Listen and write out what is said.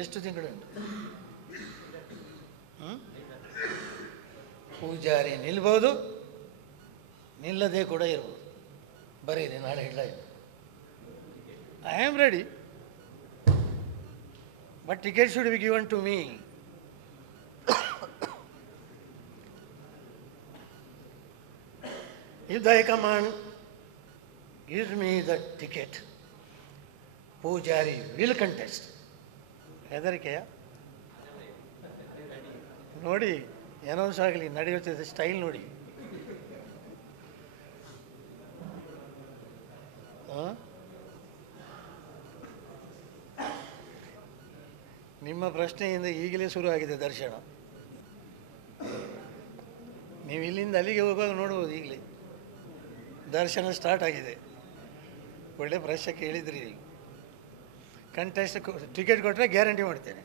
ಎಷ್ಟು ತಿಂಗಳುಂಟು? ಪೂಜಾರಿ ನಿಲ್ಬೋದು, ನಿಲ್ಲದೆ ಕೂಡ ಇರ್ಬೋದು. ಬರೀರಿ, ನಾಳೆ ಇಲ್ಲ ಇದು. I am ready, but ticket should be given to me. If the High Command gives me the ticket, Pujari will contest. ಹೆದರಿಕೆಯ ನೋಡಿ, ಅನೌನ್ಸ್ ಆಗಲಿ, ನಡೆಯುತ್ತಿದೆ ಸ್ಟೈಲ್ ನೋಡಿ. ನಿಮ್ಮ ಪ್ರಶ್ನೆಯಿಂದ ಈಗಲೇ ಶುರು ಆಗಿದೆ ದರ್ಶನ. ನೀವು ಇಲ್ಲಿಂದ ಅಲ್ಲಿಗೆ ಹೋಗುವಾಗ ನೋಡ್ಬೋದು, ಈಗಲೇ ದರ್ಶನ ಸ್ಟಾರ್ಟ್ ಆಗಿದೆ. ಒಳ್ಳೆ ಪ್ರಶ್ನೆ ಕೇಳಿದ್ರಿ. ಕಂಟೆಸ್ಟ್ ಟಿಕೆಟ್ ಕೊಟ್ಟರೆ ಗ್ಯಾರಂಟಿ ಮಾಡ್ತೇನೆ.